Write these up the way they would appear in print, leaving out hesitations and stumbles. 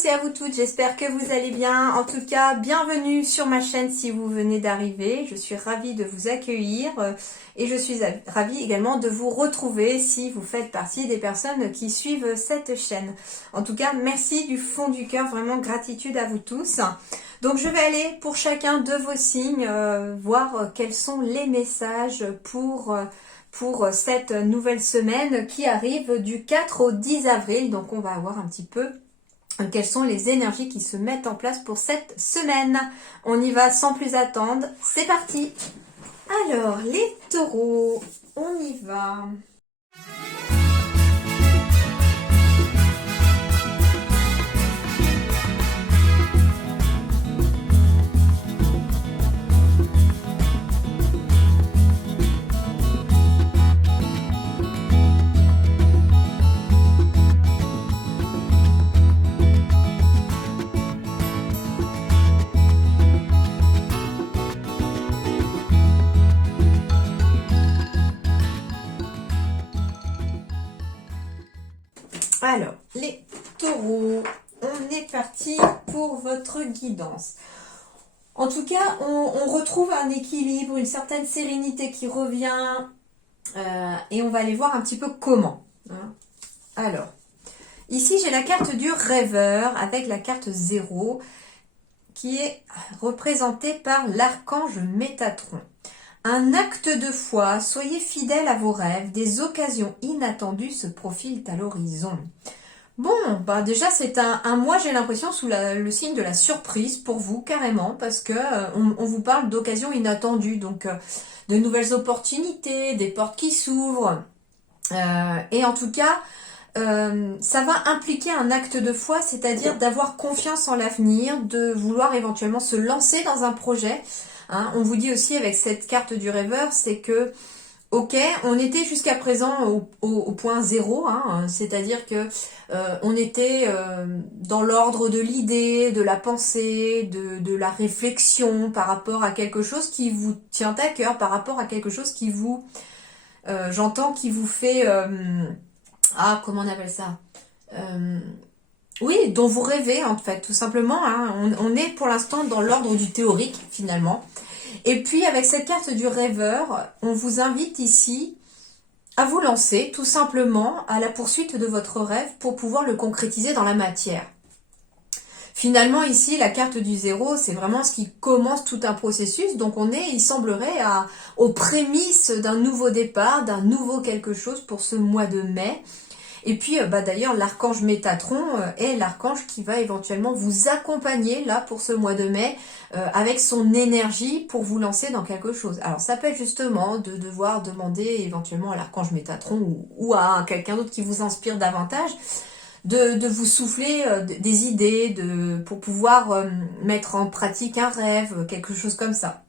tous et à vous toutes, j'espère que vous allez bien. En tout cas, bienvenue sur ma chaîne si vous venez d'arriver. Je suis ravie de vous accueillir et je suis ravie également de vous retrouver si vous faites partie des personnes qui suivent cette chaîne. En tout cas, merci du fond du cœur, vraiment gratitude à vous tous. Donc je vais aller pour chacun de vos signes voir quels sont les messages pour cette nouvelle semaine qui arrive du 4 au 10 avril. Donc on va voir un petit peu quelles sont les énergies qui se mettent en place pour cette semaine. On y va sans plus attendre. C'est parti. Alors, les taureaux, on y va. Alors, les taureaux, on est parti pour votre guidance. En tout cas, on retrouve un équilibre, une certaine sérénité qui revient et on va aller voir un petit peu comment. Alors, ici j'ai la carte du rêveur avec la carte 0 qui est représentée par l'archange Métatron. Un acte de foi, soyez fidèles à vos rêves, des occasions inattendues se profilent à l'horizon. Bon, bah déjà c'est un mois, j'ai l'impression, sous le signe de la surprise pour vous, carrément, parce que on vous parle d'occasions inattendues, donc de nouvelles opportunités, des portes qui s'ouvrent, et en tout cas, ça va impliquer un acte de foi, c'est-à-dire d'avoir confiance en l'avenir, de vouloir éventuellement se lancer dans un projet. On vous dit aussi avec cette carte du rêveur, c'est que, ok, on était jusqu'à présent au point 0, c'est-à-dire que on était dans l'ordre de l'idée, de la pensée, de la réflexion par rapport à quelque chose qui vous tient à cœur, par rapport à quelque chose qui vous, j'entends, qui vous fait, comment on appelle ça, oui, dont vous rêvez en fait, tout simplement. On est pour l'instant dans l'ordre du théorique finalement. Et puis avec cette carte du rêveur, on vous invite ici à vous lancer tout simplement à la poursuite de votre rêve pour pouvoir le concrétiser dans la matière. Finalement ici, la carte du 0, c'est vraiment ce qui commence tout un processus. Donc on est, il semblerait, aux prémices d'un nouveau départ, d'un nouveau quelque chose pour ce mois de mai. Et puis d'ailleurs l'archange Métatron est l'archange qui va éventuellement vous accompagner là pour ce mois de mai avec son énergie pour vous lancer dans quelque chose. Alors ça peut être justement de devoir demander éventuellement à l'archange Métatron ou à quelqu'un d'autre qui vous inspire davantage de vous souffler des idées pour pouvoir mettre en pratique un rêve, quelque chose comme ça.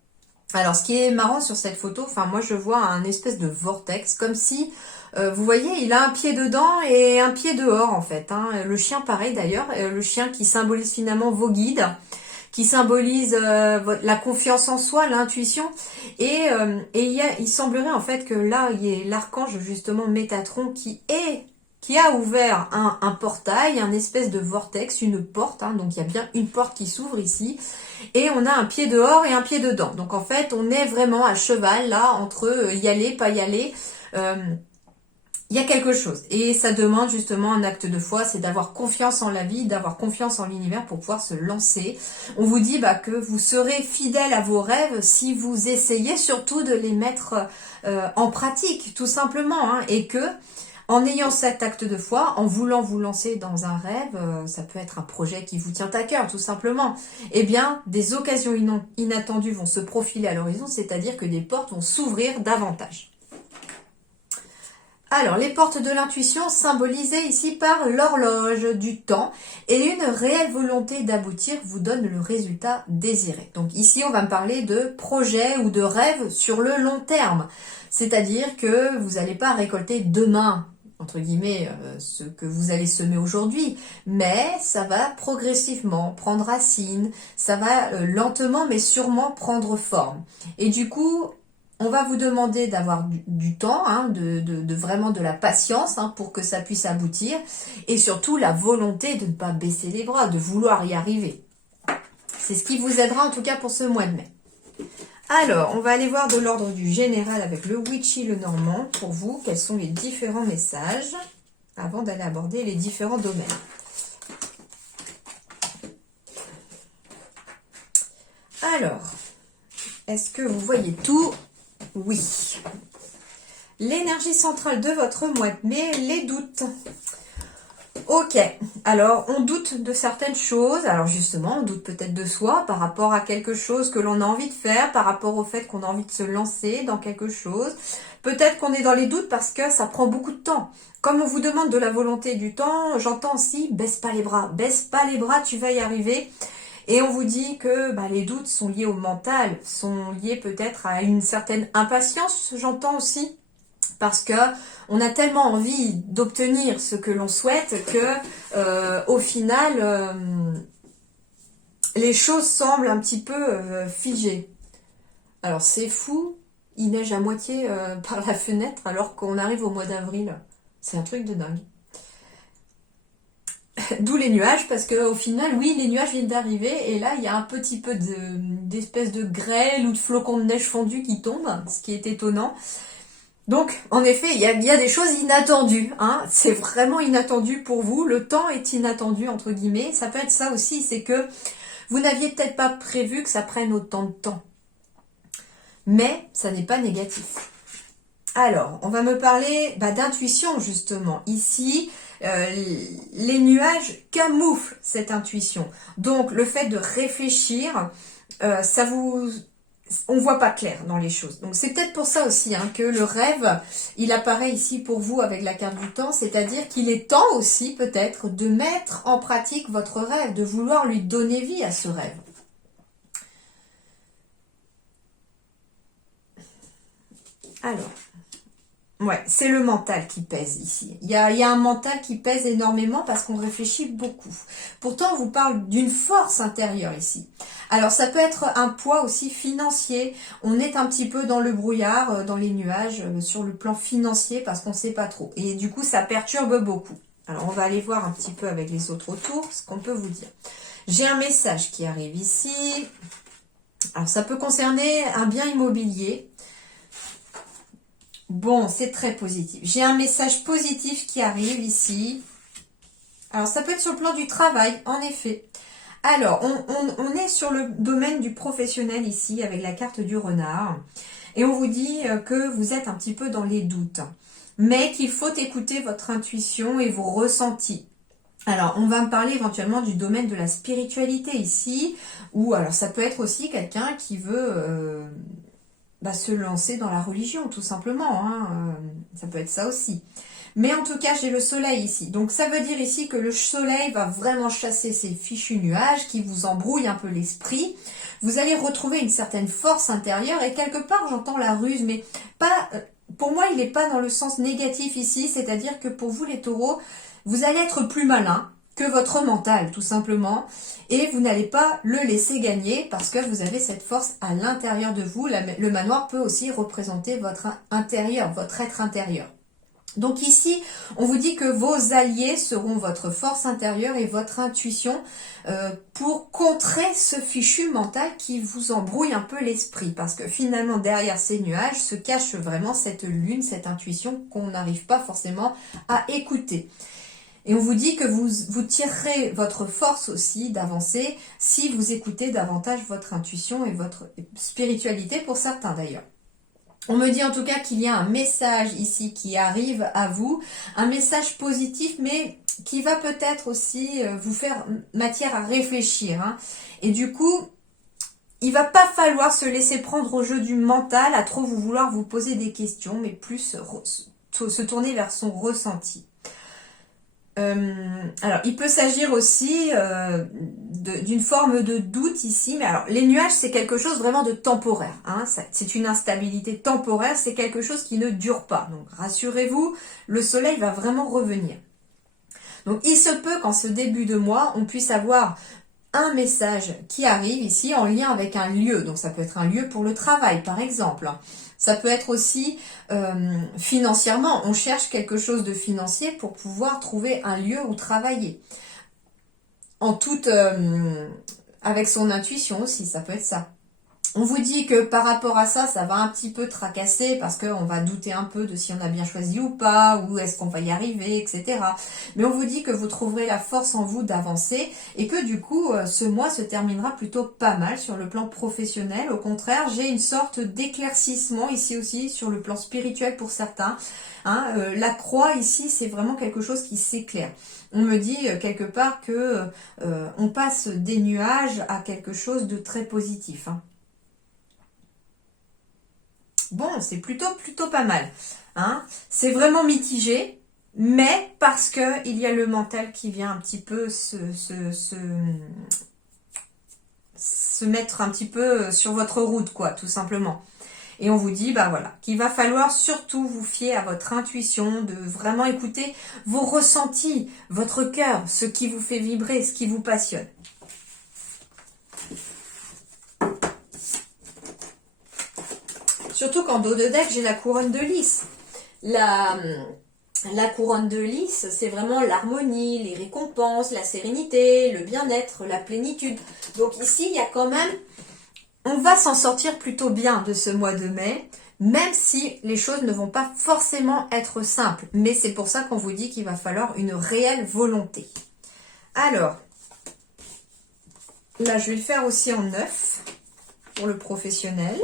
Alors ce qui est marrant sur cette photo, moi je vois un espèce de vortex, comme si, vous voyez, il a un pied dedans et un pied dehors en fait. Le chien pareil d'ailleurs, le chien qui symbolise finalement vos guides, qui symbolise la confiance en soi, l'intuition. Et il semblerait en fait que là, il y ait l'archange justement Métatron qui a ouvert un portail, un espèce de vortex, une porte, donc il y a bien une porte qui s'ouvre ici, et on a un pied dehors et un pied dedans. Donc en fait, on est vraiment à cheval là, entre y aller, pas y aller. Il y a quelque chose, et ça demande justement un acte de foi, c'est d'avoir confiance en la vie, d'avoir confiance en l'univers pour pouvoir se lancer. On vous dit que vous serez fidèle à vos rêves si vous essayez surtout de les mettre en pratique, tout simplement, et que en ayant cet acte de foi, en voulant vous lancer dans un rêve, ça peut être un projet qui vous tient à cœur, tout simplement, eh bien, des occasions inattendues vont se profiler à l'horizon, c'est-à-dire que des portes vont s'ouvrir davantage. Alors, les portes de l'intuition symbolisées ici par l'horloge du temps et une réelle volonté d'aboutir vous donne le résultat désiré. Donc ici, on va me parler de projet ou de rêve sur le long terme. C'est-à-dire que vous n'allez pas récolter demain, entre guillemets, ce que vous allez semer aujourd'hui, mais ça va progressivement prendre racine, ça va lentement mais sûrement prendre forme. Et du coup, On va vous demander d'avoir du temps, hein, de vraiment de la patience, hein, pour que ça puisse aboutir. Et surtout la volonté de ne pas baisser les bras, de vouloir y arriver. C'est ce qui vous aidera en tout cas pour ce mois de mai. Alors, on va aller voir de l'ordre du général avec le Witchy le Normand. Pour vous, quels sont les différents messages avant d'aller aborder les différents domaines. Alors, est-ce que vous voyez tout? Oui. L'énergie centrale de votre mois de mai, les doutes. Ok, alors on doute de certaines choses. Alors justement, on doute peut-être de soi par rapport à quelque chose que l'on a envie de faire, par rapport au fait qu'on a envie de se lancer dans quelque chose. Peut-être qu'on est dans les doutes parce que ça prend beaucoup de temps. Comme on vous demande de la volonté et du temps, j'entends aussi baisse pas les bras, tu vas y arriver. Et on vous dit que les doutes sont liés au mental, sont liés peut-être à une certaine impatience, j'entends aussi. Parce que on a tellement envie d'obtenir ce que l'on souhaite que au final, les choses semblent un petit peu figées. Alors c'est fou, il neige à moitié par la fenêtre alors qu'on arrive au mois d'avril. C'est un truc de dingue. D'où les nuages, parce qu'au final, oui, les nuages viennent d'arriver, et là, il y a un petit peu d'espèce de grêle ou de flocons de neige fondus qui tombent, ce qui est étonnant. Donc, en effet, il y a des choses inattendues, hein. C'est vraiment inattendu pour vous, le temps est inattendu, entre guillemets. Ça peut être ça aussi, c'est que vous n'aviez peut-être pas prévu que ça prenne autant de temps. Mais, ça n'est pas négatif. Alors, on va me parler d'intuition, justement. Ici, les nuages camouflent cette intuition. Donc, le fait de réfléchir, on voit pas clair dans les choses. Donc, c'est peut-être pour ça aussi que le rêve, il apparaît ici pour vous avec la carte du temps. C'est-à-dire qu'il est temps aussi, peut-être, de mettre en pratique votre rêve, de vouloir lui donner vie à ce rêve. Alors... ouais, c'est le mental qui pèse ici. Il y a un mental qui pèse énormément parce qu'on réfléchit beaucoup. Pourtant, on vous parle d'une force intérieure ici. Alors, ça peut être un poids aussi financier. On est un petit peu dans le brouillard, dans les nuages, sur le plan financier parce qu'on ne sait pas trop. Et du coup, ça perturbe beaucoup. Alors, on va aller voir un petit peu avec les autres autour ce qu'on peut vous dire. J'ai un message qui arrive ici. Alors, ça peut concerner un bien immobilier. Bon, c'est très positif. J'ai un message positif qui arrive ici. Alors, ça peut être sur le plan du travail, en effet. Alors, on est sur le domaine du professionnel ici, avec la carte du renard. Et on vous dit que vous êtes un petit peu dans les doutes. Mais qu'il faut écouter votre intuition et vos ressentis. Alors, on va me parler éventuellement du domaine de la spiritualité ici. Ou alors, ça peut être aussi quelqu'un qui veut... se lancer dans la religion, tout simplement. Ça peut être ça aussi. Mais en tout cas, j'ai le soleil ici. Donc, ça veut dire ici que le soleil va vraiment chasser ces fichus nuages qui vous embrouillent un peu l'esprit. Vous allez retrouver une certaine force intérieure. Et quelque part, j'entends la ruse, mais pas... pour moi, il n'est pas dans le sens négatif ici. C'est-à-dire que pour vous, les taureaux, vous allez être plus malin que votre mental, tout simplement. Et vous n'allez pas le laisser gagner parce que vous avez cette force à l'intérieur de vous. Le manoir peut aussi représenter votre intérieur, votre être intérieur. Donc ici, on vous dit que vos alliés seront votre force intérieure et votre intuition pour contrer ce fichu mental qui vous embrouille un peu l'esprit. Parce que finalement, derrière ces nuages se cache vraiment cette lune, cette intuition qu'on n'arrive pas forcément à écouter. Et on vous dit que vous tirerez votre force aussi d'avancer si vous écoutez davantage votre intuition et votre spiritualité, pour certains d'ailleurs. On me dit en tout cas qu'il y a un message ici qui arrive à vous, un message positif, mais qui va peut-être aussi vous faire matière à réfléchir. Et du coup, il va pas falloir se laisser prendre au jeu du mental, à trop vouloir vous poser des questions, mais plus se tourner vers son ressenti. Alors, il peut s'agir aussi d'une forme de doute ici, mais alors les nuages c'est quelque chose vraiment de temporaire, c'est une instabilité temporaire, c'est quelque chose qui ne dure pas, donc rassurez-vous, le soleil va vraiment revenir. Donc il se peut qu'en ce début de mois, on puisse avoir un message qui arrive ici en lien avec un lieu. Donc ça peut être un lieu pour le travail, par exemple. Ça peut être aussi financièrement. On cherche quelque chose de financier pour pouvoir trouver un lieu où travailler. En toute... avec son intuition aussi, ça peut être ça. On vous dit que par rapport à ça, ça va un petit peu tracasser parce qu'on va douter un peu de si on a bien choisi ou pas, ou est-ce qu'on va y arriver, etc. Mais on vous dit que vous trouverez la force en vous d'avancer et que du coup, ce mois se terminera plutôt pas mal sur le plan professionnel. Au contraire, j'ai une sorte d'éclaircissement ici aussi sur le plan spirituel pour certains. La croix ici, c'est vraiment quelque chose qui s'éclaire. On me dit quelque part que on passe des nuages à quelque chose de très positif. Bon, c'est plutôt pas mal. C'est vraiment mitigé, mais parce que il y a le mental qui vient un petit peu se mettre un petit peu sur votre route, quoi, tout simplement. Et on vous dit, bah voilà, qu'il va falloir surtout vous fier à votre intuition, de vraiment écouter vos ressentis, votre cœur, ce qui vous fait vibrer, ce qui vous passionne. Surtout qu'en dos de deck, j'ai la couronne de lys. La couronne de lys, c'est vraiment l'harmonie, les récompenses, la sérénité, le bien-être, la plénitude. Donc ici, il y a quand même... On va s'en sortir plutôt bien de ce mois de mai, même si les choses ne vont pas forcément être simples. Mais c'est pour ça qu'on vous dit qu'il va falloir une réelle volonté. Alors, là, je vais le faire aussi en 9 pour le professionnel.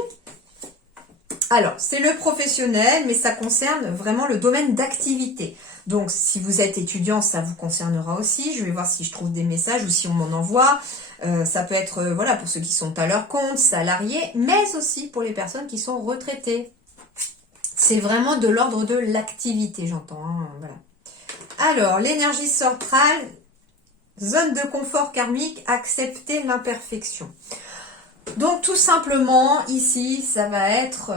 Alors, c'est le professionnel, mais ça concerne vraiment le domaine d'activité. Donc, si vous êtes étudiant, ça vous concernera aussi. Je vais voir si je trouve des messages ou si on m'en envoie. Ça peut être, voilà, pour ceux qui sont à leur compte, salariés, mais aussi pour les personnes qui sont retraitées. C'est vraiment de l'ordre de l'activité, j'entends. Voilà. Alors, l'énergie sortrale, zone de confort karmique, accepter l'imperfection. Donc tout simplement ici ça va être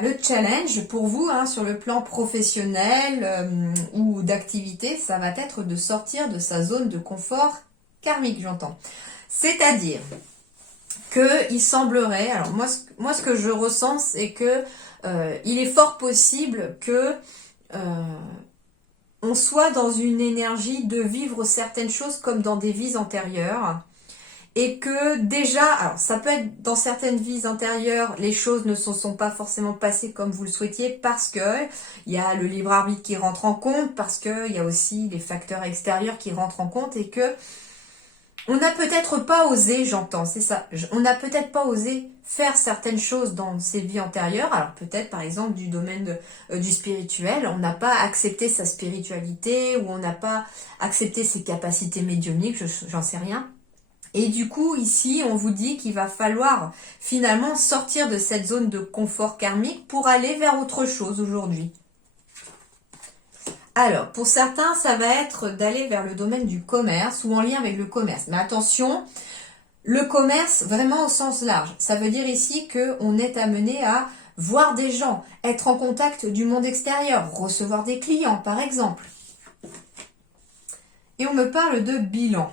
le challenge pour vous sur le plan professionnel ou d'activité, ça va être de sortir de sa zone de confort karmique, j'entends. C'est-à-dire que il semblerait, alors moi ce que je ressens c'est que il est fort possible que on soit dans une énergie de vivre certaines choses comme dans des vies antérieures. Et que déjà, alors ça peut être dans certaines vies antérieures, les choses ne se sont pas forcément passées comme vous le souhaitiez parce que il y a le libre arbitre qui rentre en compte, parce que il y a aussi les facteurs extérieurs qui rentrent en compte et que on n'a peut-être pas osé, j'entends, c'est ça, on n'a peut-être pas osé faire certaines choses dans ces vies antérieures. Alors peut-être par exemple du domaine du spirituel, on n'a pas accepté sa spiritualité ou on n'a pas accepté ses capacités médiumniques, j'en sais rien. Et du coup, ici, on vous dit qu'il va falloir finalement sortir de cette zone de confort karmique pour aller vers autre chose aujourd'hui. Alors, pour certains, ça va être d'aller vers le domaine du commerce ou en lien avec le commerce. Mais attention, le commerce vraiment au sens large. Ça veut dire ici qu'on est amené à voir des gens, être en contact du monde extérieur, recevoir des clients par exemple. Et on me parle de bilan.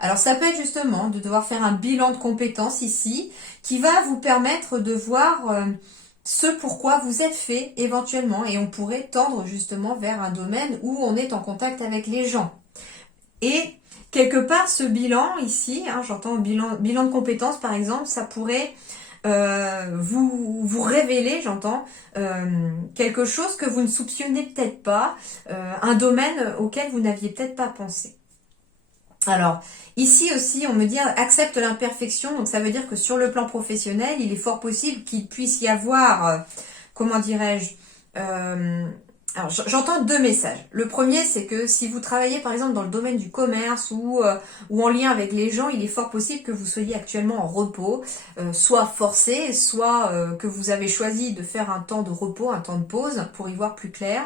Alors ça peut être justement de devoir faire un bilan de compétences ici qui va vous permettre de voir ce pourquoi vous êtes fait éventuellement et on pourrait tendre justement vers un domaine où on est en contact avec les gens. Et quelque part ce bilan ici, j'entends bilan de compétences par exemple, ça pourrait vous révéler, j'entends, quelque chose que vous ne soupçonnez peut-être pas, un domaine auquel vous n'aviez peut-être pas pensé. Alors, ici aussi, on me dit accepte l'imperfection, donc ça veut dire que sur le plan professionnel, il est fort possible qu'il puisse y avoir, comment dirais-je, alors j'entends deux messages. Le premier, c'est que si vous travaillez par exemple dans le domaine du commerce ou en lien avec les gens, il est fort possible que vous soyez actuellement en repos, soit forcé, soit que vous avez choisi de faire un temps de repos, un temps de pause pour y voir plus clair.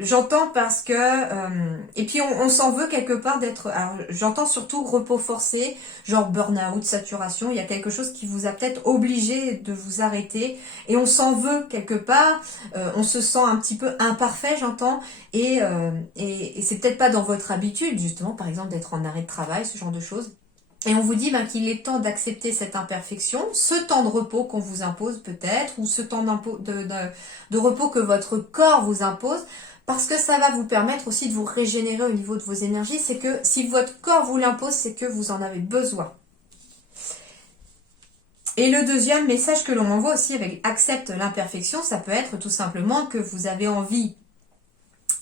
J'entends parce que... et puis on s'en veut quelque part d'être... Alors j'entends surtout repos forcé, genre burn-out, saturation. Il y a quelque chose qui vous a peut-être obligé de vous arrêter. Et on s'en veut quelque part. On se sent un petit peu imparfait, j'entends. Et c'est peut-être pas dans votre habitude, justement, par exemple, d'être en arrêt de travail, ce genre de choses. Et on vous dit qu'il est temps d'accepter cette imperfection, ce temps de repos qu'on vous impose peut-être, ou ce temps de repos que votre corps vous impose, parce que ça va vous permettre aussi de vous régénérer au niveau de vos énergies. C'est que si votre corps vous l'impose, c'est que vous en avez besoin. Et le deuxième message que l'on m'envoie aussi avec accepte l'imperfection, ça peut être tout simplement que vous avez envie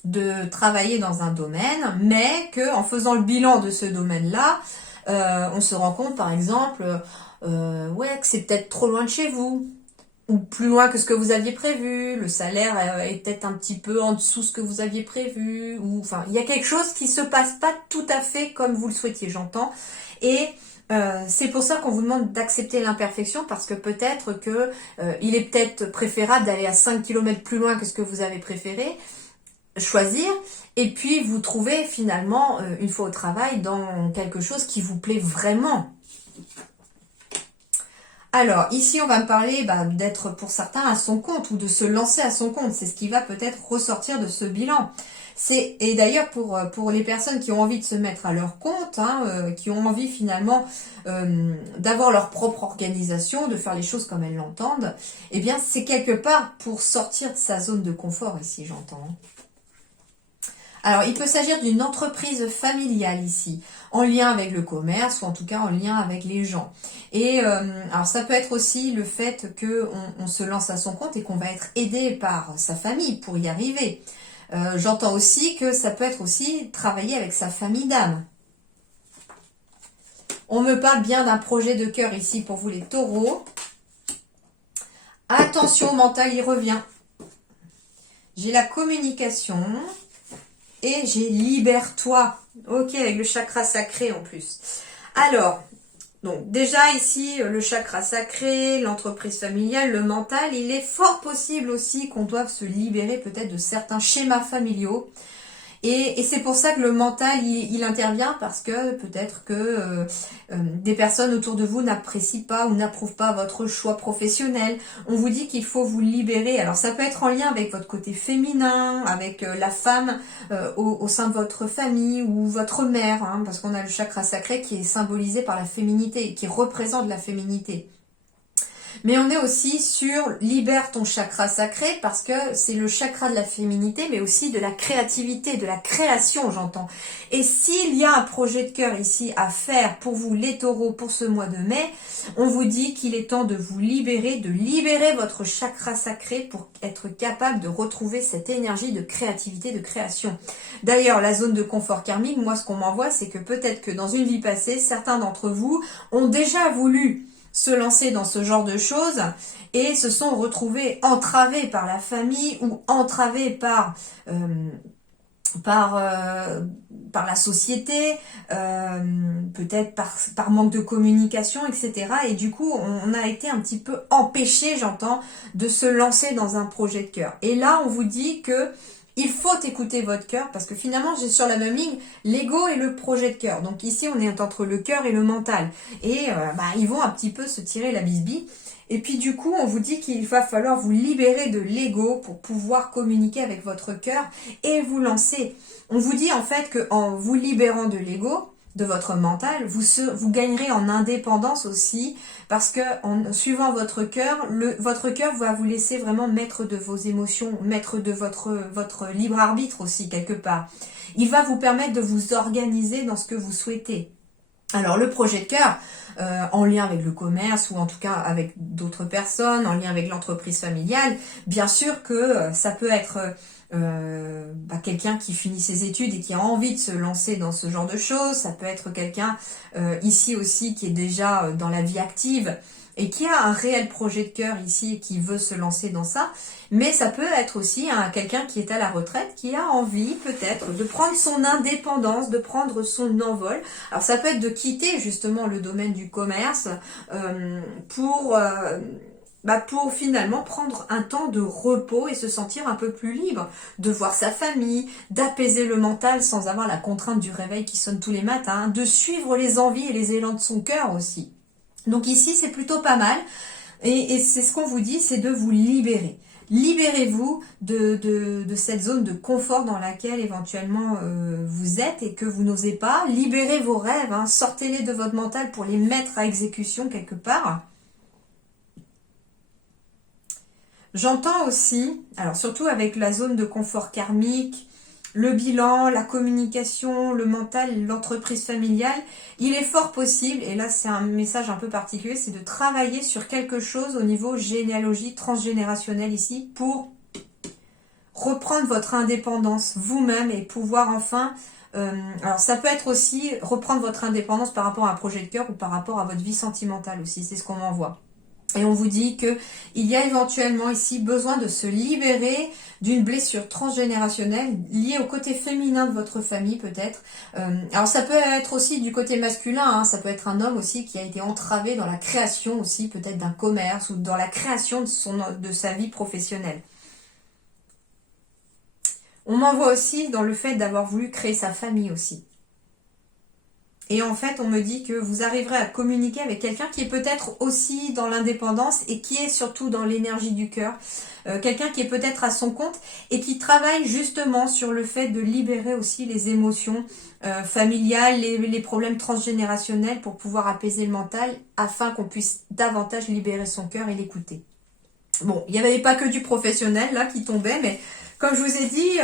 de travailler dans un domaine, mais que en faisant le bilan de ce domaine-là, on se rend compte par exemple que c'est peut-être trop loin de chez vous, ou plus loin que ce que vous aviez prévu, le salaire est peut-être un petit peu en dessous de ce que vous aviez prévu, ou enfin il y a quelque chose qui se passe pas tout à fait comme vous le souhaitiez, j'entends. Et c'est pour ça qu'on vous demande d'accepter l'imperfection, parce que peut-être que il est peut-être préférable d'aller à 5 km plus loin que ce que vous avez préféré choisir, et puis vous trouvez finalement, une fois au travail, dans quelque chose qui vous plaît vraiment. Alors, ici, on va me parler d'être pour certains à son compte, ou de se lancer à son compte. C'est ce qui va peut-être ressortir de ce bilan. Et d'ailleurs, pour les personnes qui ont envie de se mettre à leur compte, qui ont envie finalement d'avoir leur propre organisation, de faire les choses comme elles l'entendent, eh bien, c'est quelque part pour sortir de sa zone de confort ici, j'entends. Alors, il peut s'agir d'une entreprise familiale ici, en lien avec le commerce, ou en tout cas en lien avec les gens. Et alors ça peut être aussi le fait qu'on se lance à son compte et qu'on va être aidé par sa famille pour y arriver. J'entends aussi que ça peut être aussi travailler avec sa famille d'âme. On me parle bien d'un projet de cœur ici pour vous les taureaux. Attention, mental, il revient. J'ai la communication... Et j'ai libère-toi. Ok, avec le chakra sacré en plus. Alors, donc déjà ici, le chakra sacré, l'entreprise familiale, le mental, il est fort possible aussi qu'on doive se libérer peut-être de certains schémas familiaux. Et c'est pour ça que le mental, il intervient, parce que peut-être que des personnes autour de vous n'apprécient pas ou n'approuvent pas votre choix professionnel. On vous dit qu'il faut vous libérer. Alors ça peut être en lien avec votre côté féminin, avec la femme au sein de votre famille, ou votre mère, parce qu'on a le chakra sacré qui est symbolisé par la féminité, qui représente la féminité. Mais on est aussi sur libère ton chakra sacré, parce que c'est le chakra de la féminité, mais aussi de la créativité, de la création, j'entends. Et s'il y a un projet de cœur ici à faire pour vous les taureaux pour ce mois de mai, on vous dit qu'il est temps de vous libérer, de libérer votre chakra sacré pour être capable de retrouver cette énergie de créativité, de création. D'ailleurs, la zone de confort karmique, moi ce qu'on m'envoie, c'est que peut-être que dans une vie passée, certains d'entre vous ont déjà voulu se lancer dans ce genre de choses et se sont retrouvés entravés par la famille, ou entravés par la société, peut-être par manque de communication, etc. Et du coup, on a été un petit peu empêchés, j'entends, de se lancer dans un projet de cœur. Et là, on vous dit que il faut écouter votre cœur, parce que finalement, j'ai sur la même ligne l'ego et le projet de cœur. Donc ici, on est entre le cœur et le mental. Et ils vont un petit peu se tirer la bisbille. Et puis du coup, on vous dit qu'il va falloir vous libérer de l'ego pour pouvoir communiquer avec votre cœur et vous lancer. On vous dit en fait qu'en vous libérant de l'ego, de votre mental, vous gagnerez en indépendance aussi, parce que en suivant votre cœur va vous laisser vraiment maître de vos émotions, maître de votre libre arbitre aussi quelque part. Il va vous permettre de vous organiser dans ce que vous souhaitez. Alors le projet de cœur, en lien avec le commerce, ou en tout cas avec d'autres personnes, en lien avec l'entreprise familiale, bien sûr que ça peut être quelqu'un qui finit ses études et qui a envie de se lancer dans ce genre de choses. Ça peut être quelqu'un ici aussi qui est déjà dans la vie active et qui a un réel projet de cœur ici et qui veut se lancer dans ça. Mais ça peut être aussi quelqu'un qui est à la retraite, qui a envie peut-être de prendre son indépendance, de prendre son envol. Alors ça peut être de quitter justement le domaine du commerce pour pour finalement prendre un temps de repos et se sentir un peu plus libre, de voir sa famille, d'apaiser le mental sans avoir la contrainte du réveil qui sonne tous les matins, de suivre les envies et les élans de son cœur aussi. Donc ici, c'est plutôt pas mal. Et c'est ce qu'on vous dit, c'est de vous libérer. Libérez-vous de cette zone de confort dans laquelle éventuellement vous êtes et que vous n'osez pas. Libérez vos rêves, hein, sortez-les de votre mental pour les mettre à exécution quelque part. J'entends aussi, alors surtout avec la zone de confort karmique, le bilan, la communication, le mental, l'entreprise familiale, il est fort possible, et là c'est un message un peu particulier, c'est de travailler sur quelque chose au niveau généalogie transgénérationnelle ici pour reprendre votre indépendance vous-même et pouvoir enfin... alors ça peut être aussi reprendre votre indépendance par rapport à un projet de cœur ou par rapport à votre vie sentimentale aussi, c'est ce qu'on m'envoie. Et on vous dit que il y a éventuellement ici besoin de se libérer d'une blessure transgénérationnelle liée au côté féminin de votre famille peut-être. Alors ça peut être aussi du côté masculin, hein, ça peut être un homme aussi qui a été entravé dans la création aussi peut-être d'un commerce ou dans la création de sa vie professionnelle. On m'envoie aussi dans le fait d'avoir voulu créer sa famille aussi. Et en fait, on me dit que vous arriverez à communiquer avec quelqu'un qui est peut-être aussi dans l'indépendance et qui est surtout dans l'énergie du cœur. Quelqu'un qui est peut-être à son compte et qui travaille justement sur le fait de libérer aussi les émotions familiales, les problèmes transgénérationnels pour pouvoir apaiser le mental afin qu'on puisse davantage libérer son cœur et l'écouter. Bon, il n'y avait pas que du professionnel là qui tombait, mais comme je vous ai dit,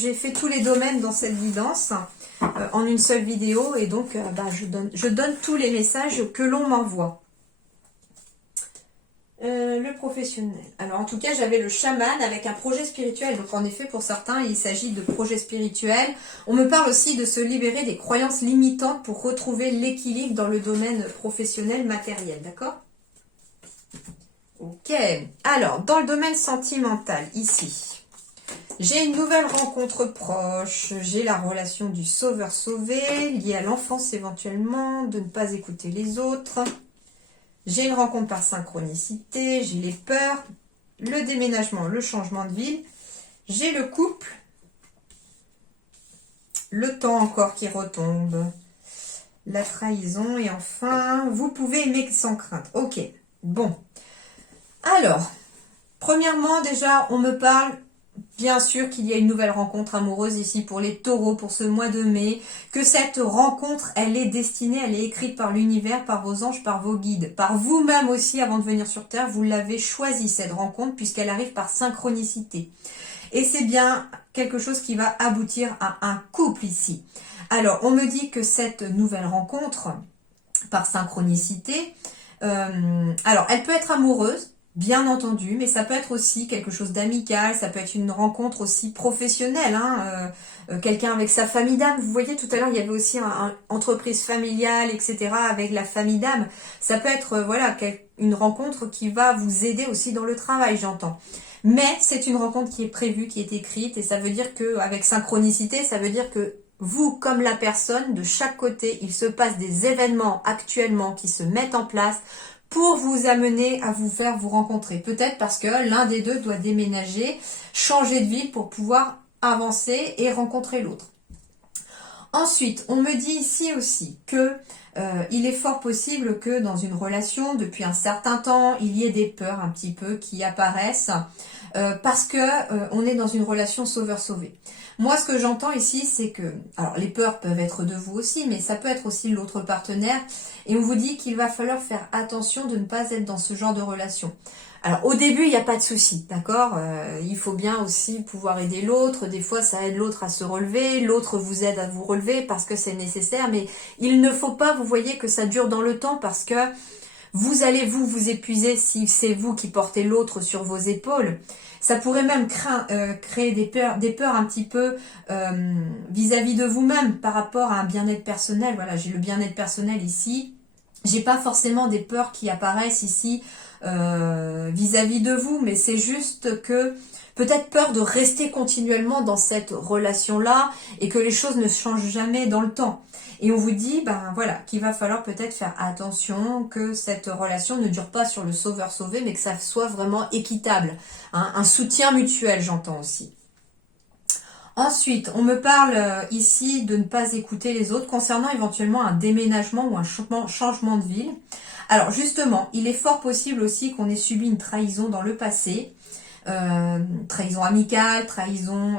j'ai fait tous les domaines dans cette guidance. En une seule vidéo et donc je donne tous les messages que l'on m'envoie. Le professionnel. Alors en tout cas j'avais le chaman avec un projet spirituel. Donc en effet pour certains il s'agit de projets spirituels. On me parle aussi de se libérer des croyances limitantes pour retrouver l'équilibre dans le domaine professionnel matériel. D'accord ? Ok. Alors dans le domaine sentimental ici. J'ai une nouvelle rencontre proche, j'ai la relation du sauveur-sauvé, liée à l'enfance éventuellement, de ne pas écouter les autres. J'ai une rencontre par synchronicité, j'ai les peurs, le déménagement, le changement de ville. J'ai le couple, le temps encore qui retombe, la trahison et enfin, vous pouvez aimer sans crainte. Ok, bon. Alors, premièrement déjà, on me parle... Bien sûr qu'il y a une nouvelle rencontre amoureuse ici pour les taureaux pour ce mois de mai, que cette rencontre, elle est destinée, elle est écrite par l'univers, par vos anges, par vos guides, par vous-même aussi avant de venir sur Terre, vous l'avez choisie cette rencontre puisqu'elle arrive par synchronicité. Et c'est bien quelque chose qui va aboutir à un couple ici. Alors, on me dit que cette nouvelle rencontre, par synchronicité, alors elle peut être amoureuse, bien entendu, mais ça peut être aussi quelque chose d'amical, ça peut être une rencontre aussi professionnelle, hein, quelqu'un avec sa famille d'âme. Vous voyez, tout à l'heure, il y avait aussi une entreprise familiale, etc., avec la famille d'âme. Ça peut être, voilà, une rencontre qui va vous aider aussi dans le travail, j'entends. Mais c'est une rencontre qui est prévue, qui est écrite, et ça veut dire que, avec synchronicité, ça veut dire que vous, comme la personne, de chaque côté, il se passe des événements actuellement qui se mettent en place pour vous amener à vous faire vous rencontrer. Peut-être parce que l'un des deux doit déménager, changer de ville pour pouvoir avancer et rencontrer l'autre. Ensuite, on me dit ici aussi que il est fort possible que dans une relation, depuis un certain temps, il y ait des peurs un petit peu qui apparaissent parce que on est dans une relation sauveur-sauvé. Moi, ce que j'entends ici, c'est que, alors les peurs peuvent être de vous aussi, mais ça peut être aussi l'autre partenaire. Et on vous dit qu'il va falloir faire attention de ne pas être dans ce genre de relation. Alors au début, il n'y a pas de souci, d'accord, il faut bien aussi pouvoir aider l'autre. Des fois, ça aide l'autre à se relever, l'autre vous aide à vous relever parce que c'est nécessaire. Mais il ne faut pas, vous voyez, que ça dure dans le temps parce que vous allez vous épuiser si c'est vous qui portez l'autre sur vos épaules. Ça pourrait même créer des peurs un petit peu vis-à-vis de vous-même par rapport à un bien-être personnel. Voilà, j'ai le bien-être personnel ici. J'ai pas forcément des peurs qui apparaissent ici vis-à-vis de vous, mais c'est juste que peut-être peur de rester continuellement dans cette relation-là et que les choses ne changent jamais dans le temps. Et on vous dit, ben voilà, qu'il va falloir peut-être faire attention, que cette relation ne dure pas sur le sauveur-sauvé, mais que ça soit vraiment équitable. Hein, un soutien mutuel, j'entends aussi. Ensuite, on me parle ici de ne pas écouter les autres concernant éventuellement un déménagement ou un changement de ville. Alors justement, il est fort possible aussi qu'on ait subi une trahison dans le passé. Trahison amicale, trahison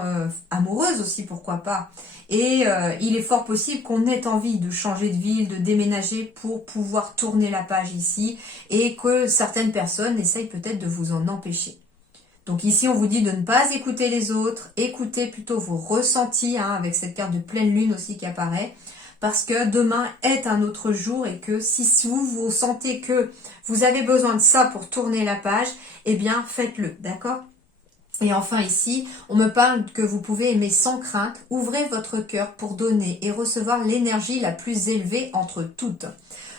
amoureuse aussi, pourquoi pas. Et il est fort possible qu'on ait envie de changer de ville, de déménager pour pouvoir tourner la page ici et que certaines personnes essayent peut-être de vous en empêcher. Donc ici, on vous dit de ne pas écouter les autres, écoutez plutôt vos ressentis, hein, avec cette carte de pleine lune aussi qui apparaît, parce que demain est un autre jour et que si vous sentez que vous avez besoin de ça pour tourner la page, eh bien faites-le, d'accord ? Et enfin ici, on me parle que vous pouvez aimer sans crainte, ouvrez votre cœur pour donner et recevoir l'énergie la plus élevée entre toutes.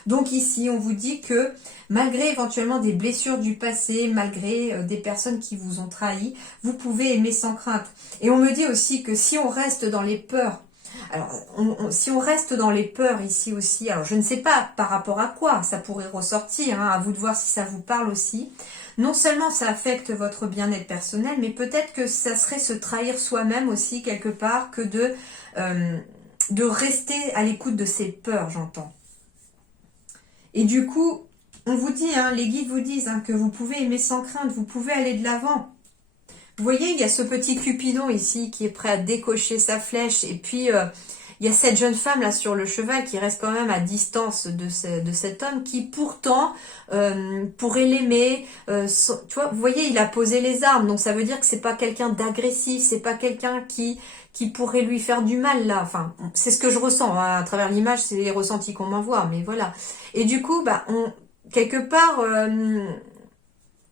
Donc ici, on vous dit que malgré éventuellement des blessures du passé, malgré des personnes qui vous ont trahi, vous pouvez aimer sans crainte. Et on me dit aussi que si on reste dans les peurs, alors si on reste dans les peurs ici aussi, alors je ne sais pas par rapport à quoi ça pourrait ressortir, hein, à vous de voir si ça vous parle aussi. Non seulement ça affecte votre bien-être personnel, mais peut-être que ça serait se trahir soi-même aussi quelque part que de rester à l'écoute de ses peurs, j'entends. Et du coup, on vous dit, hein, les guides vous disent que vous pouvez aimer sans crainte, vous pouvez aller de l'avant. Vous voyez, il y a ce petit Cupidon ici qui est prêt à décocher sa flèche. Et puis, il y a cette jeune femme là sur le cheval qui reste quand même à distance de cet homme qui pourtant pourrait l'aimer. Tu vois, vous voyez, il a posé les armes. Donc ça veut dire que c'est pas quelqu'un d'agressif, c'est pas quelqu'un qui pourrait lui faire du mal là. Enfin, c'est ce que je ressens hein, à travers l'image, c'est les ressentis qu'on m'envoie. Mais voilà. Et du coup, bah, quelque part...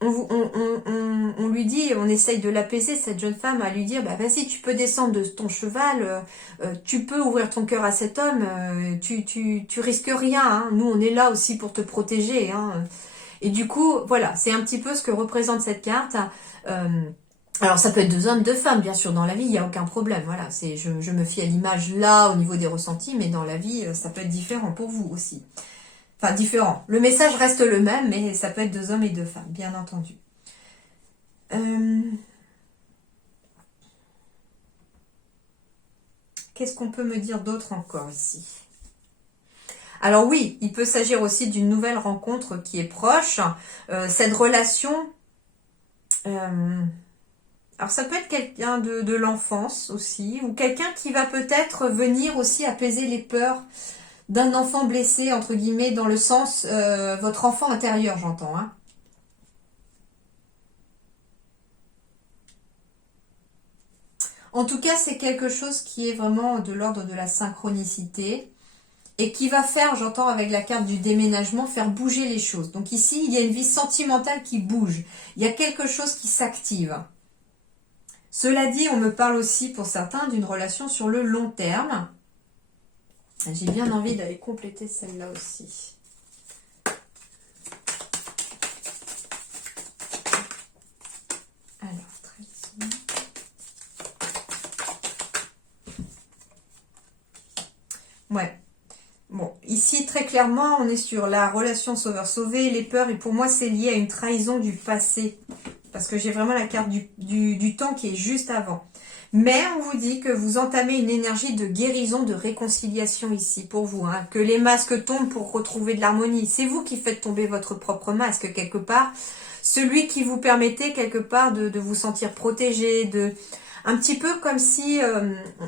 on lui dit, on essaye de l'apaiser, cette jeune femme, à lui dire, bah vas-y, tu peux descendre de ton cheval, tu peux ouvrir ton cœur à cet homme, tu risques rien, hein. Nous on est là aussi pour te protéger, hein. Et du coup, voilà, c'est un petit peu ce que représente cette carte. Alors ça peut être deux hommes, deux femmes, bien sûr, dans la vie, il n'y a aucun problème, voilà, je me fie à l'image là, au niveau des ressentis, mais dans la vie, ça peut être différent pour vous aussi. Enfin, différent. Le message reste le même, mais ça peut être deux hommes et deux femmes, bien entendu. Qu'est-ce qu'on peut me dire d'autre encore ici? Alors oui, il peut s'agir aussi d'une nouvelle rencontre qui est proche. Cette relation... alors ça peut être quelqu'un de l'enfance aussi, ou quelqu'un qui va peut-être venir aussi apaiser les peurs d'un enfant blessé, entre guillemets, dans le sens votre enfant intérieur, j'entends. Hein. En tout cas, c'est quelque chose qui est vraiment de l'ordre de la synchronicité et qui va faire, j'entends avec la carte du déménagement, faire bouger les choses. Donc ici, il y a une vie sentimentale qui bouge. Il y a quelque chose qui s'active. Cela dit, on me parle aussi pour certains d'une relation sur le long terme. J'ai bien envie d'aller compléter celle-là aussi. Alors, très bien. Ouais. Bon, ici, très clairement, on est sur la relation sauveur-sauvé, les peurs, et pour moi, c'est lié à une trahison du passé. Parce que j'ai vraiment la carte du temps qui est juste avant. Mais on vous dit que vous entamez une énergie de guérison, de réconciliation ici pour vous. Hein, que les masques tombent pour retrouver de l'harmonie. C'est vous qui faites tomber votre propre masque quelque part. Celui qui vous permettait quelque part de vous sentir protégé, un petit peu comme si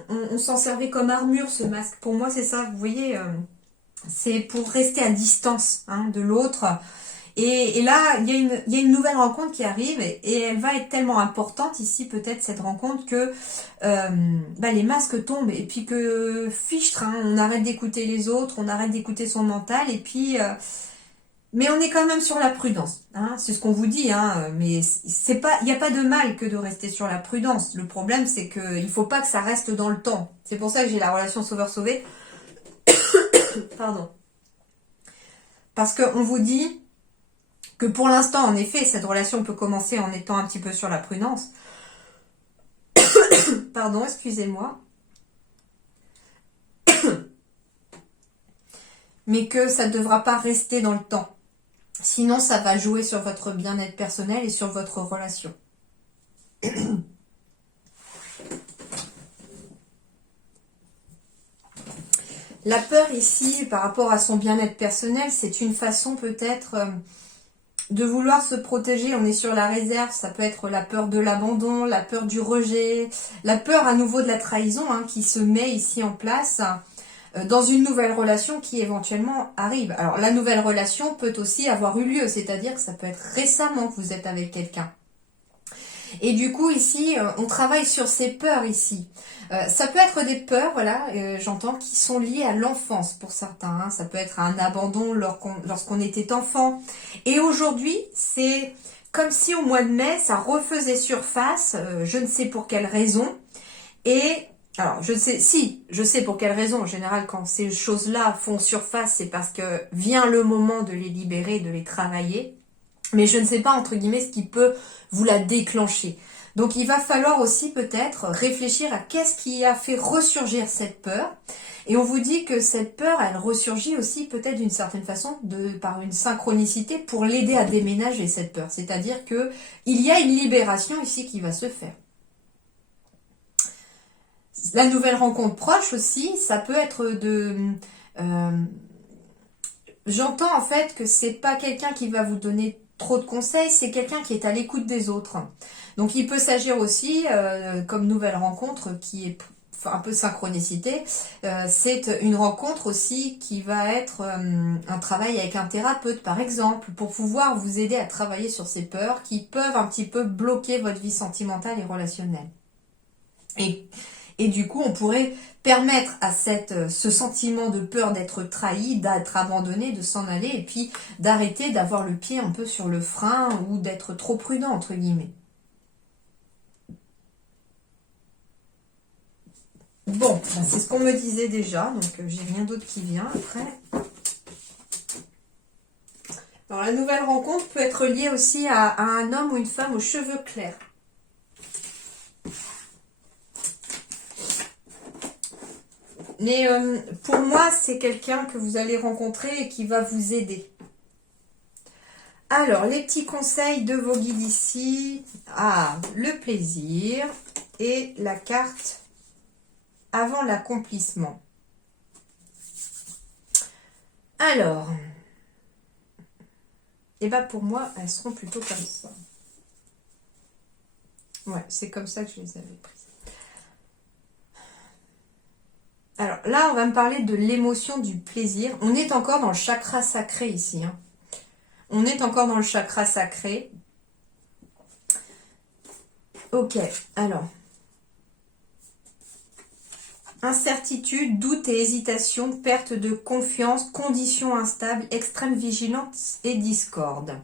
on s'en servait comme armure ce masque. Pour moi c'est ça, vous voyez, c'est pour rester à distance hein, de l'autre. Et là, il y a une nouvelle rencontre qui arrive et elle va être tellement importante ici, peut-être, cette rencontre, que les masques tombent et puis que fichtre, hein, on arrête d'écouter les autres, on arrête d'écouter son mental et puis... mais on est quand même sur la prudence, hein, c'est ce qu'on vous dit, hein, mais c'est pas, il n'y a pas de mal que de rester sur la prudence. Le problème, c'est qu'il ne faut pas que ça reste dans le temps. C'est pour ça que j'ai la relation sauveur-sauvé. Pardon. Parce qu'on vous dit... Que pour l'instant, en effet, cette relation peut commencer en étant un petit peu sur la prudence. Pardon, excusez-moi. Mais que ça ne devra pas rester dans le temps. Sinon, ça va jouer sur votre bien-être personnel et sur votre relation. La peur ici, par rapport à son bien-être personnel, c'est une façon peut-être de vouloir se protéger. On est sur la réserve, ça peut être la peur de l'abandon, la peur du rejet, la peur à nouveau de la trahison qui se met ici en place dans une nouvelle relation qui éventuellement arrive. Alors la nouvelle relation peut aussi avoir eu lieu, c'est-à-dire que ça peut être récemment que vous êtes avec quelqu'un. Et du coup ici, on travaille sur ces peurs ici. Ça peut être des peurs, voilà, j'entends, qui sont liées à l'enfance pour certains. Ça peut être un abandon lorsqu'on était enfant. Et aujourd'hui, c'est comme si au mois de mai, ça refaisait surface, je ne sais pour quelle raison. Et alors, je sais pour quelle raison. En général, quand ces choses-là font surface, c'est parce que vient le moment de les libérer, de les travailler. Mais je ne sais pas, entre guillemets, ce qui peut vous la déclencher. Donc, il va falloir aussi peut-être réfléchir à qu'est-ce qui a fait ressurgir cette peur. Et on vous dit que cette peur, elle ressurgit aussi peut-être d'une certaine façon par une synchronicité pour l'aider à déménager cette peur. C'est-à-dire que il y a une libération ici qui va se faire. La nouvelle rencontre proche aussi, ça peut être j'entends en fait que c'est pas quelqu'un qui va vous donner trop de conseils, c'est quelqu'un qui est à l'écoute des autres. Donc il peut s'agir aussi, comme nouvelle rencontre qui est un peu synchronicité, c'est une rencontre aussi qui va être un travail avec un thérapeute par exemple, pour pouvoir vous aider à travailler sur ces peurs qui peuvent un petit peu bloquer votre vie sentimentale et relationnelle. Et du coup, on pourrait permettre à ce sentiment de peur d'être trahi, d'être abandonné, de s'en aller, et puis d'arrêter d'avoir le pied un peu sur le frein ou d'être trop prudent, entre guillemets. Bon, c'est ce qu'on me disait déjà, donc j'ai rien d'autre qui vient après. Alors, la nouvelle rencontre peut être liée aussi à un homme ou une femme aux cheveux clairs. Mais pour moi, c'est quelqu'un que vous allez rencontrer et qui va vous aider. Alors, les petits conseils de vos guides ici. Ah, le plaisir et la carte avant l'accomplissement. Alors, et bien pour moi, elles seront plutôt comme ça. Ouais, c'est comme ça que je les avais prises. Alors là, on va me parler de l'émotion du plaisir. On est encore dans le chakra sacré ici. On est encore dans le chakra sacré. Ok, alors. Incertitude, doute et hésitation, perte de confiance, conditions instables, extrême vigilance et discorde.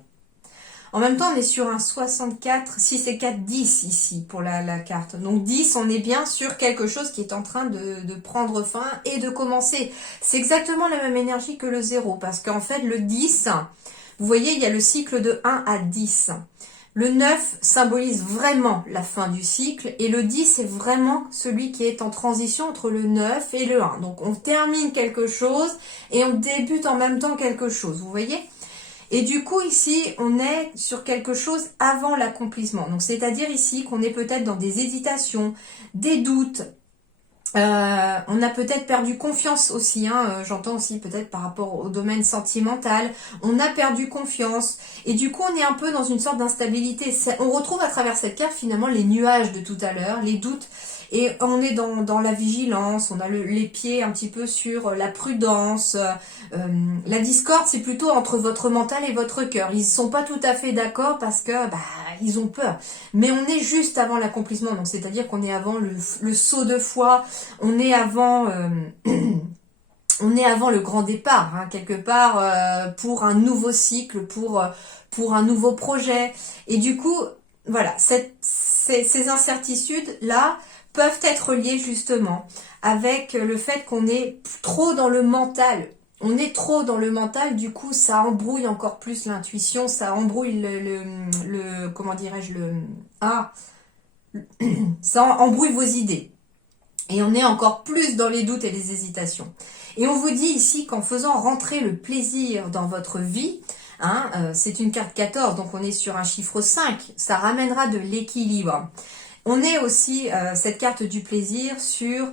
En même temps, on est sur un 64, 6 et 4, 10 ici pour la carte. Donc 10, on est bien sur quelque chose qui est en train de prendre fin et de commencer. C'est exactement la même énergie que le 0 parce qu'en fait, le 10, vous voyez, il y a le cycle de 1 à 10. Le 9 symbolise vraiment la fin du cycle et le 10 est vraiment celui qui est en transition entre le 9 et le 1. Donc on termine quelque chose et on débute en même temps quelque chose, vous voyez ? Et du coup, ici, on est sur quelque chose avant l'accomplissement. Donc, c'est-à-dire ici qu'on est peut-être dans des hésitations, des doutes. On a peut-être perdu confiance aussi. J'entends aussi peut-être par rapport au domaine sentimental. On a perdu confiance. Et du coup, on est un peu dans une sorte d'instabilité. On retrouve à travers cette carte, finalement, les nuages de tout à l'heure, les doutes. Et on est dans la vigilance, on a les pieds un petit peu sur la prudence. La discorde, c'est plutôt entre votre mental et votre cœur. Ils ne sont pas tout à fait d'accord parce que ils ont peur. Mais on est juste avant l'accomplissement. Donc c'est-à-dire qu'on est avant le saut de foi, on est avant... on est avant le grand départ, quelque part, pour un nouveau cycle, pour un nouveau projet. Et du coup, voilà, ces incertitudes-là peuvent être liées justement avec le fait qu'on est trop dans le mental on est trop dans le mental, du coup ça embrouille encore plus l'intuition, ça embrouille comment dirais-je, ça embrouille vos idées. Et on est encore plus dans les doutes et les hésitations. Et on vous dit ici qu'en faisant rentrer le plaisir dans votre vie, c'est une carte 14, donc on est sur un chiffre 5, ça ramènera de l'équilibre. On est aussi, cette carte du plaisir, sur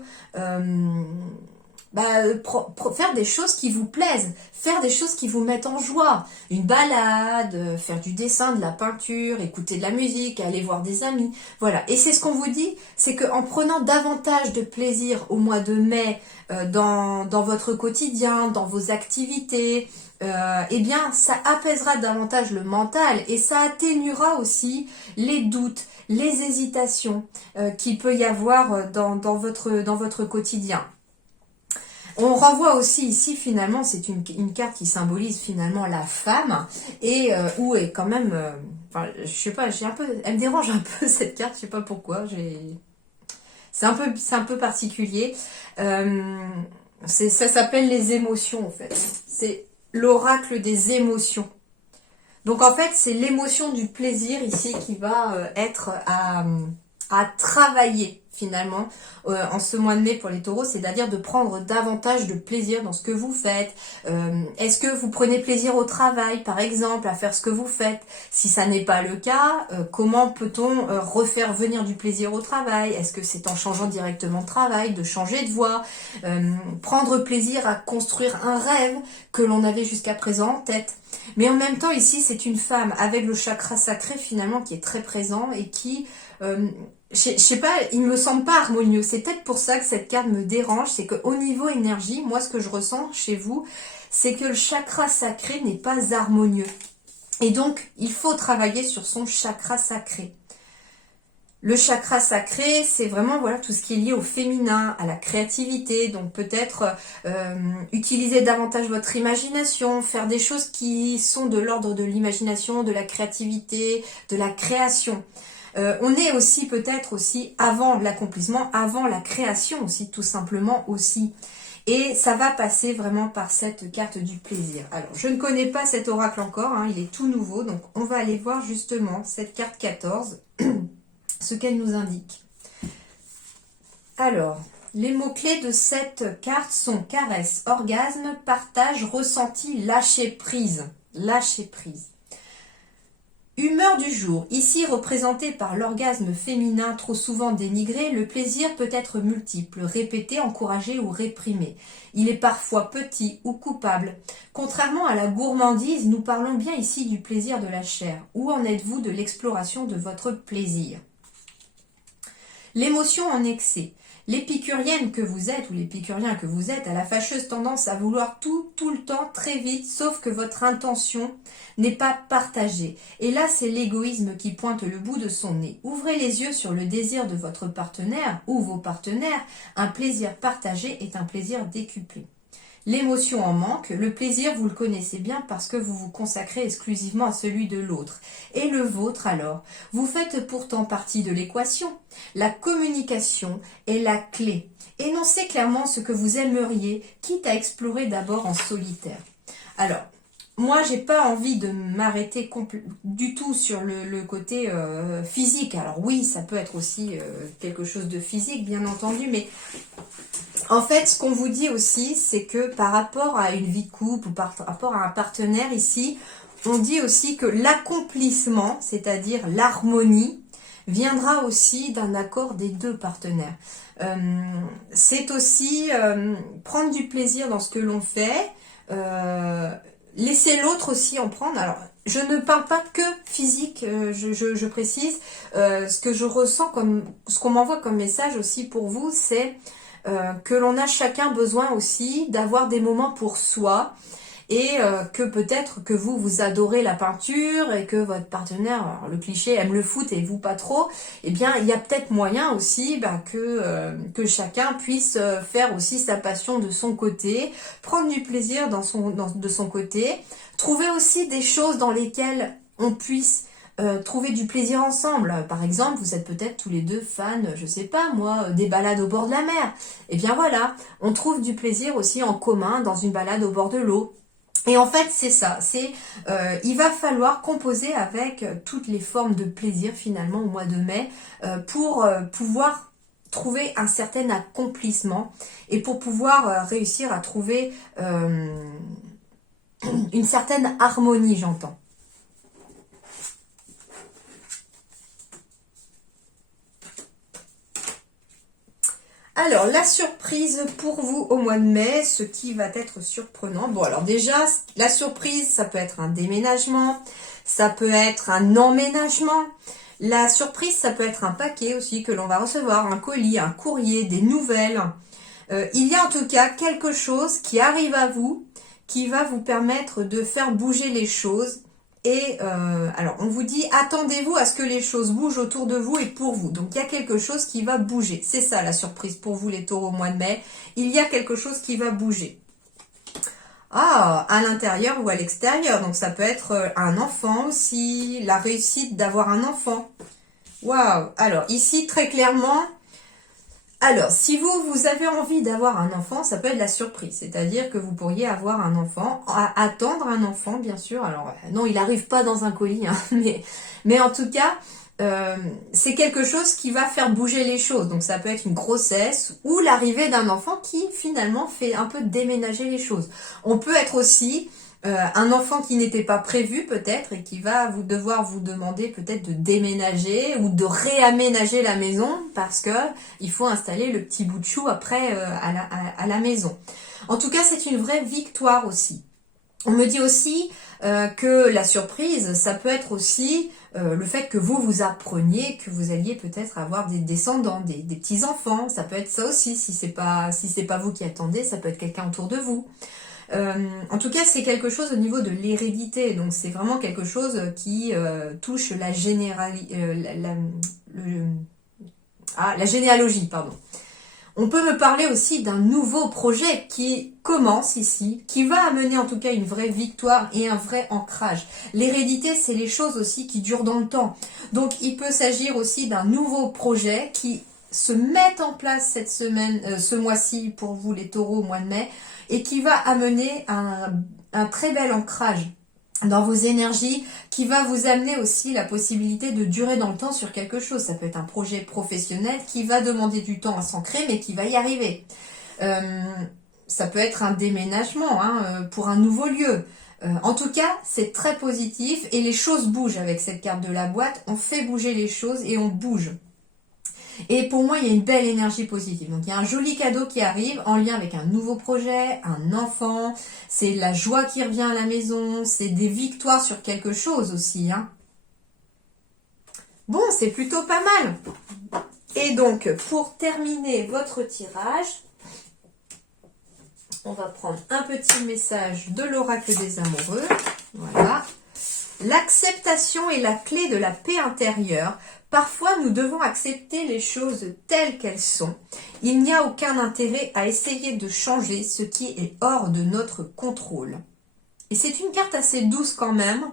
faire des choses qui vous plaisent, faire des choses qui vous mettent en joie, une balade, faire du dessin, de la peinture, écouter de la musique, aller voir des amis, voilà. Et c'est ce qu'on vous dit, c'est qu'en prenant davantage de plaisir au mois de mai, dans votre quotidien, dans vos activités, eh bien ça apaisera davantage le mental et ça atténuera aussi les doutes, les hésitations qu'il peut y avoir dans votre quotidien. On renvoie aussi ici, finalement, c'est une carte qui symbolise finalement la femme et où est quand même, je sais pas, elle me dérange un peu cette carte, je sais pas pourquoi, c'est un peu particulier. Ça s'appelle les émotions en fait. C'est l'oracle des émotions. Donc en fait, c'est l'émotion du plaisir ici qui va être à travailler finalement en ce mois de mai pour les taureaux, c'est-à-dire de prendre davantage de plaisir dans ce que vous faites. Est-ce que vous prenez plaisir au travail, par exemple, à faire ce que vous faites? Si ça n'est pas le cas, comment peut-on refaire venir du plaisir au travail? Est-ce que c'est en changeant directement de travail, de changer de voie, prendre plaisir à construire un rêve que l'on avait jusqu'à présent en tête? Mais en même temps, ici, c'est une femme avec le chakra sacré, finalement, qui est très présent et qui, je sais pas, il me semble pas harmonieux. C'est peut-être pour ça que cette carte me dérange, c'est qu'au niveau énergie, moi, ce que je ressens chez vous, c'est que le chakra sacré n'est pas harmonieux. Et donc, il faut travailler sur son chakra sacré. Le chakra sacré, c'est vraiment voilà tout ce qui est lié au féminin, à la créativité. Donc peut-être utiliser davantage votre imagination, faire des choses qui sont de l'ordre de l'imagination, de la créativité, de la création. On est aussi peut-être aussi avant l'accomplissement, avant la création aussi, tout simplement aussi. Et ça va passer vraiment par cette carte du plaisir. Alors, je ne connais pas cet oracle encore, il est tout nouveau. Donc, on va aller voir justement cette carte 14. Ce qu'elle nous indique. Alors, les mots-clés de cette carte sont caresse, orgasme, partage, ressenti, lâcher prise. Lâcher prise. Humeur du jour. Ici représentée par l'orgasme féminin trop souvent dénigré, le plaisir peut être multiple, répété, encouragé ou réprimé. Il est parfois petit ou coupable. Contrairement à la gourmandise, nous parlons bien ici du plaisir de la chair. Où en êtes-vous de l'exploration de votre plaisir ? L'émotion en excès. L'épicurienne que vous êtes ou l'épicurien que vous êtes a la fâcheuse tendance à vouloir tout le temps, très vite, sauf que votre intention n'est pas partagée. Et là, c'est l'égoïsme qui pointe le bout de son nez. Ouvrez les yeux sur le désir de votre partenaire ou vos partenaires. Un plaisir partagé est un plaisir décuplé. L'émotion en manque, le plaisir vous le connaissez bien parce que vous vous consacrez exclusivement à celui de l'autre. Et le vôtre alors? Vous faites pourtant partie de l'équation. La communication est la clé. Énoncez clairement ce que vous aimeriez, quitte à explorer d'abord en solitaire. Alors, moi, j'ai pas envie de m'arrêter du tout sur le côté physique. Alors oui, ça peut être aussi quelque chose de physique, bien entendu, mais en fait, ce qu'on vous dit aussi, c'est que par rapport à une vie de couple ou par rapport à un partenaire ici, on dit aussi que l'accomplissement, c'est-à-dire l'harmonie, viendra aussi d'un accord des deux partenaires. C'est aussi prendre du plaisir dans ce que l'on fait, laisser l'autre aussi en prendre. Alors, je ne parle pas que physique, je précise. Ce que je ressens ce qu'on m'envoie comme message aussi pour vous, c'est que l'on a chacun besoin aussi d'avoir des moments pour soi et que peut-être que vous adorez la peinture et que votre partenaire, alors le cliché, aime le foot et vous pas trop, eh bien il y a peut-être moyen aussi que chacun puisse faire aussi sa passion de son côté, prendre du plaisir de son côté, trouver aussi des choses dans lesquelles on puisse trouver du plaisir ensemble. Par exemple, vous êtes peut-être tous les deux fans, je sais pas moi, des balades au bord de la mer. Et bien voilà, on trouve du plaisir aussi en commun dans une balade au bord de l'eau. Et en fait, c'est ça, il va falloir composer avec toutes les formes de plaisir finalement au mois de mai pour pouvoir trouver un certain accomplissement et pour pouvoir réussir à trouver une certaine harmonie, j'entends. Alors, la surprise pour vous au mois de mai, ce qui va être surprenant. Bon, alors déjà, la surprise, ça peut être un déménagement, ça peut être un emménagement. La surprise, ça peut être un paquet aussi que l'on va recevoir, un colis, un courrier, des nouvelles. Il y a en tout cas quelque chose qui arrive à vous, qui va vous permettre de faire bouger les choses. Et alors, on vous dit, attendez-vous à ce que les choses bougent autour de vous et pour vous. Donc, il y a quelque chose qui va bouger. C'est ça la surprise pour vous, les taureaux, au mois de mai. Il y a quelque chose qui va bouger. Ah, à l'intérieur ou à l'extérieur. Donc, ça peut être un enfant aussi, la réussite d'avoir un enfant. Waouh! Alors, ici, très clairement... Alors, si vous avez envie d'avoir un enfant, ça peut être la surprise. C'est-à-dire que vous pourriez avoir un enfant, attendre un enfant, bien sûr. Alors, non, il n'arrive pas dans un colis, hein, mais en tout cas, c'est quelque chose qui va faire bouger les choses. Donc, ça peut être une grossesse ou l'arrivée d'un enfant qui, finalement, fait un peu déménager les choses. On peut être aussi... un enfant qui n'était pas prévu peut-être et qui va devoir vous demander peut-être de déménager ou de réaménager la maison parce que il faut installer le petit bout de chou après à la maison. En tout cas, c'est une vraie victoire aussi. On me dit aussi que la surprise, ça peut être aussi le fait que vous appreniez que vous alliez peut-être avoir des descendants, des petits-enfants. Ça peut être ça aussi, si c'est pas vous qui attendez, ça peut être quelqu'un autour de vous. En tout cas, c'est quelque chose au niveau de l'hérédité. Donc, c'est vraiment quelque chose qui touche la la généalogie, pardon. On peut me parler aussi d'un nouveau projet qui commence ici, qui va amener en tout cas une vraie victoire et un vrai ancrage. L'hérédité, c'est les choses aussi qui durent dans le temps. Donc, il peut s'agir aussi d'un nouveau projet qui se met en place cette semaine, ce mois-ci pour vous les taureaux au mois de mai, et qui va amener un très bel ancrage dans vos énergies, qui va vous amener aussi la possibilité de durer dans le temps sur quelque chose. Ça peut être un projet professionnel qui va demander du temps à s'ancrer, mais qui va y arriver. Ça peut être un déménagement pour un nouveau lieu. En tout cas, c'est très positif et les choses bougent avec cette carte de la boîte. On fait bouger les choses et on bouge. Et pour moi, il y a une belle énergie positive. Donc, il y a un joli cadeau qui arrive en lien avec un nouveau projet, un enfant. C'est la joie qui revient à la maison. C'est des victoires sur quelque chose aussi. Bon, c'est plutôt pas mal. Et donc, pour terminer votre tirage, on va prendre un petit message de l'oracle des amoureux. Voilà. L'acceptation est la clé de la paix intérieure. Parfois, nous devons accepter les choses telles qu'elles sont. Il n'y a aucun intérêt à essayer de changer ce qui est hors de notre contrôle. Et c'est une carte assez douce quand même,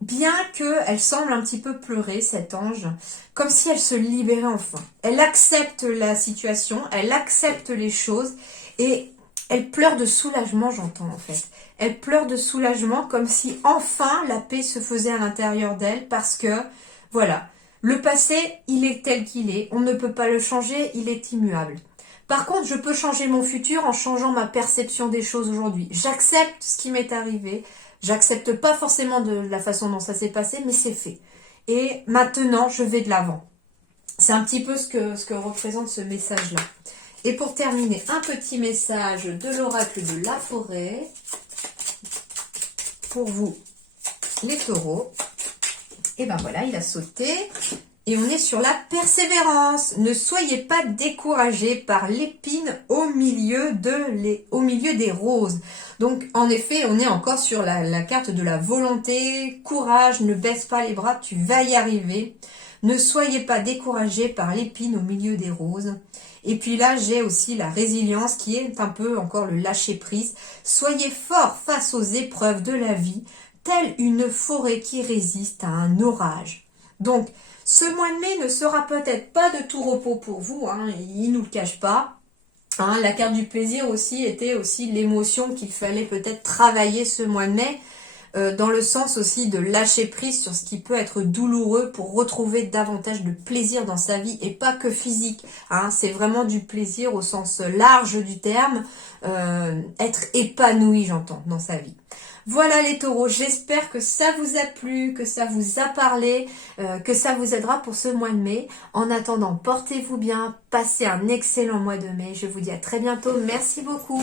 bien qu'elle semble un petit peu pleurer, cet ange, comme si elle se libérait enfin. Elle accepte la situation, elle accepte les choses et elle pleure de soulagement, j'entends en fait. Elle pleure de soulagement comme si enfin la paix se faisait à l'intérieur d'elle parce que, voilà, le passé, il est tel qu'il est. On ne peut pas le changer, il est immuable. Par contre, je peux changer mon futur en changeant ma perception des choses aujourd'hui. J'accepte ce qui m'est arrivé. J'accepte pas forcément de la façon dont ça s'est passé, mais c'est fait. Et maintenant, je vais de l'avant. C'est un petit peu ce que représente ce message-là. Et pour terminer, un petit message de l'oracle de la forêt pour vous, les taureaux. Et ben voilà, il a sauté. Et on est sur la persévérance. Ne soyez pas découragés par l'épine au milieu des roses. Donc, en effet, on est encore sur la carte de la volonté. Courage, ne baisse pas les bras, tu vas y arriver. Ne soyez pas découragés par l'épine au milieu des roses. Et puis là, j'ai aussi la résilience qui est un peu encore le lâcher prise. Soyez forts face aux épreuves de la vie. telle une forêt qui résiste à un orage. Donc, ce mois de mai ne sera peut-être pas de tout repos pour vous, hein, il ne nous le cache pas. Hein, la carte du plaisir aussi était aussi l'émotion qu'il fallait peut-être travailler ce mois de mai, dans le sens aussi de lâcher prise sur ce qui peut être douloureux pour retrouver davantage de plaisir dans sa vie et pas que physique. Hein, c'est vraiment du plaisir au sens large du terme, être épanoui, j'entends, dans sa vie. Voilà les taureaux, j'espère que ça vous a plu, que ça vous a parlé, que ça vous aidera pour ce mois de mai. En attendant, portez-vous bien, passez un excellent mois de mai. Je vous dis à très bientôt, merci beaucoup.